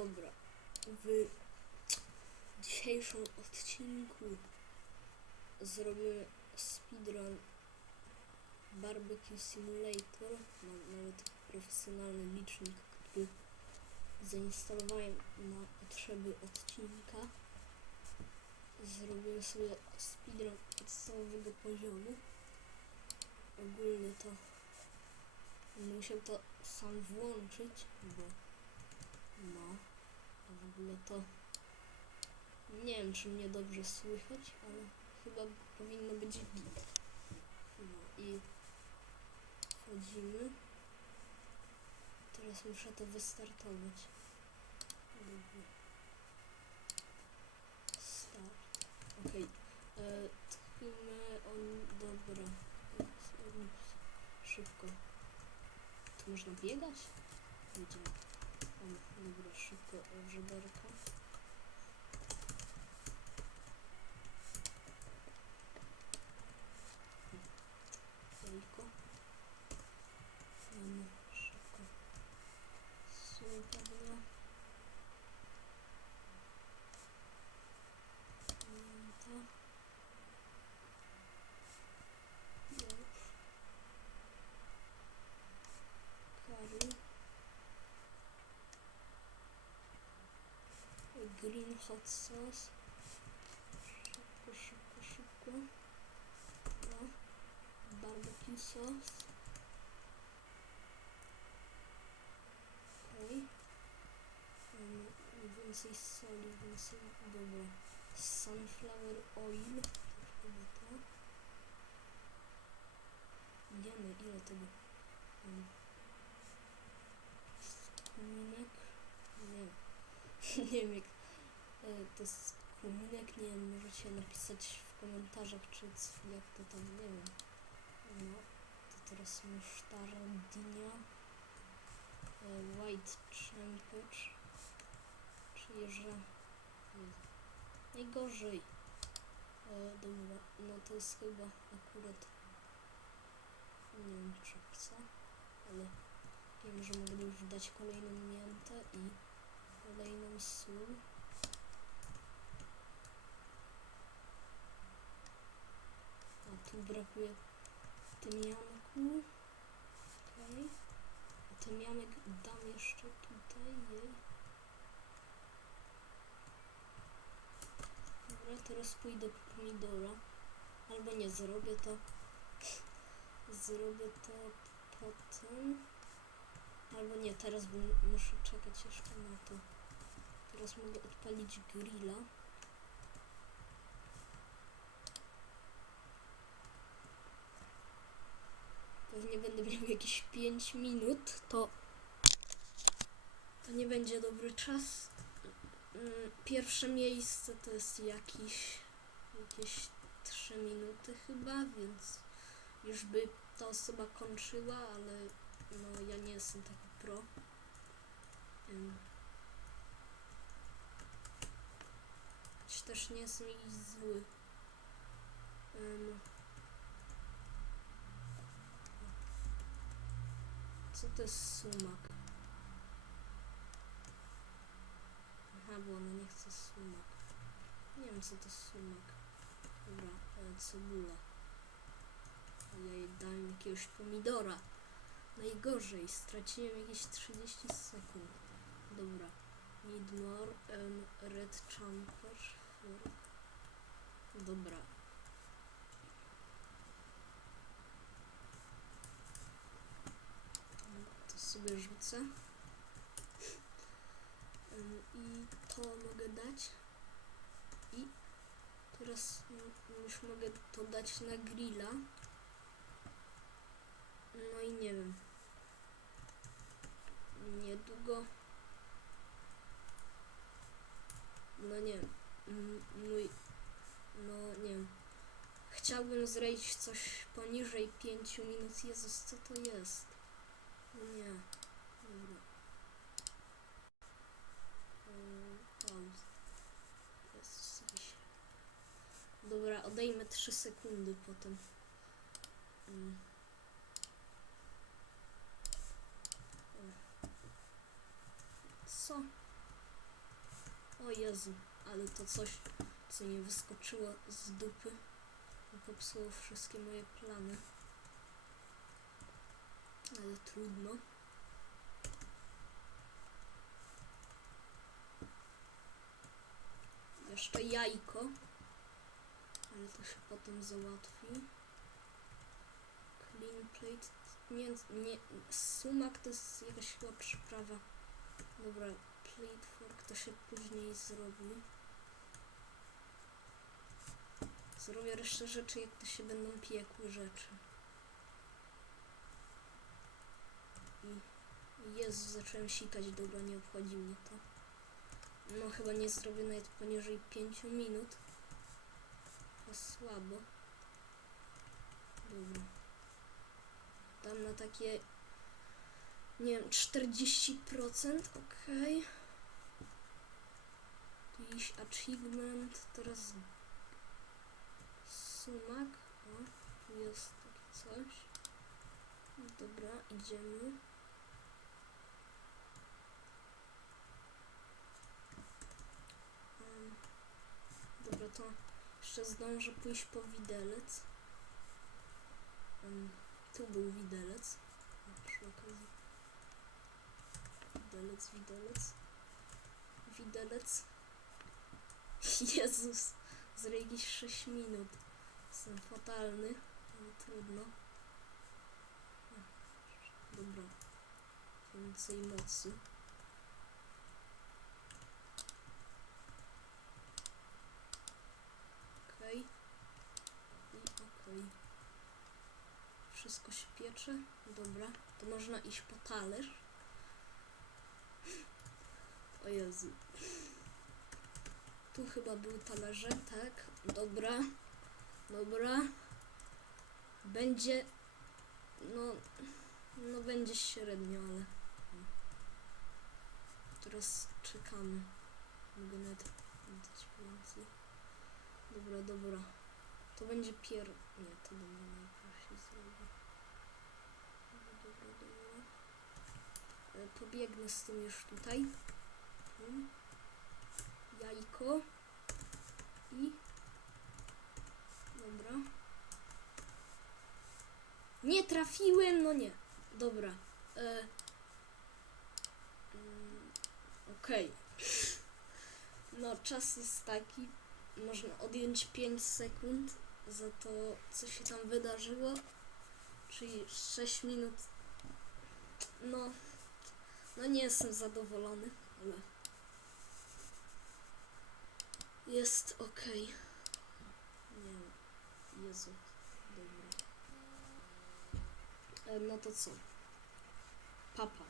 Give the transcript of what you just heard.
Dobra. W dzisiejszym odcinku zrobię speedrun Barbecue Simulator. Mam nawet profesjonalny licznik, który zainstalowałem na potrzeby odcinka. Zrobię sobie speedrun podstawowego poziomu. Ogólnie to musiał to sam włączyć, bo no, w ogóle to nie wiem, czy mnie dobrze słychać, ale chyba powinno być git. No i wchodzimy. Teraz muszę to wystartować. Start. Okej. Okay. Tkwijmy on. Dobra. Szybko. Tu można biegać? Idziemy. O, dobra, szybko o żeberka. Jajko. Mamy szybko. Green hot sauce. Szybko, szybko, szybko. No. Barbecue sauce. Okej. Um, więcej soli, więcej... Dobra. Sunflower oil. To chyba to. Wiemy ile tego. Um, kominek. To jest kominek, nie wiem, możecie napisać w komentarzach, czy jak to tam, nie wiem. No, to teraz musztarda, dynia, e, white champage, czyli że najgorzej. E, dobra, no to jest chyba akurat nie wiem czy chcę, ale wiem, że mogę już dać kolejną miętę i kolejną sól. A tu brakuje tymianku. A tymianek dam jeszcze tutaj. Jej. Dobra, teraz pójdę po pomidora. Albo nie, zrobię to. Zrobię to potem. Albo nie, teraz muszę czekać jeszcze na to. Teraz mogę odpalić grilla. Pewnie będę miał jakieś 5 minut, to to nie będzie dobry czas. Mm, Pierwsze miejsce to jest jakiś jakieś 3 minuty chyba, więc już by ta osoba kończyła, ale no ja nie jestem taki pro. Choć też nie jest mi zły. Co to jest sumak? Aha, bo ona nie chce sumak. Nie wiem co to jest sumak. Dobra, e, cebula. Ja jej dałem jakiegoś pomidora. Najgorzej, straciłem jakieś 30 sekund. Dobra. Need more um, red champer. fork. Dobra. To sobie rzucę. I to mogę dać. I teraz już mogę to dać na grilla. No i nie wiem. Niedługo. No nie wiem. Mój. No nie wiem. Chciałbym zrobić coś poniżej 5 minut. Jezus, co to jest? No nie. Dobra. Yy, Pauz. Jezus, jakiś... Dobra, odejmę 3 sekundy potem. Mm. Co? O Jezu, ale to coś, co mi wyskoczyło z dupy. Popsuło wszystkie moje plany. Ale trudno. Jeszcze jajko. Ale to się potem załatwi. Clean plate. Nie, nie. Sumak to jest jakaś chyba przyprawa. Dobra, plate fork to się później zrobi. Zrobię resztę rzeczy, jak to się będą piekły rzeczy. I Jezu, zacząłem sikać, dobra, nie obchodzi mnie to. No chyba nie zrobię nawet poniżej 5 minut. To słabo. Dobra. Dam na takie nie wiem, 40%, okej. Tu Jakiś achievement, teraz sumak, o, jest takie coś. Dobra, idziemy. Em, Dobra, to jeszcze zdążę pójść po widelec. Em, Tu był widelec. Przy okazji. Widelec, widelec. Widelec. Jezus, z jakieś 6 minut. Jestem fatalny, ale trudno. Dobra. Więcej mocy. Okej. I okej. Wszystko się piecze. Dobra. To można iść po talerz. O Jezu. Tu chyba był talerze, tak? Dobra. Dobra. Będzie... No... No będzie średnio, ale... Teraz czekamy. Mogę nawet dać więcej. Dobra, dobra. To będzie pier... Nie, to będzie najprościej Dobra, dobra. E, Pobiegnę z tym już tutaj. Jajko. I... Dobra. Nie trafiłem, no nie. Dobra. E... mm, Okej. No, czas jest taki. Można odjąć 5 sekund za to, co się tam wydarzyło. Czyli 6 minut. No. No nie jestem zadowolony, ale. Jest ok. Nie. Jezu. Dobra. E, no to co? Papa.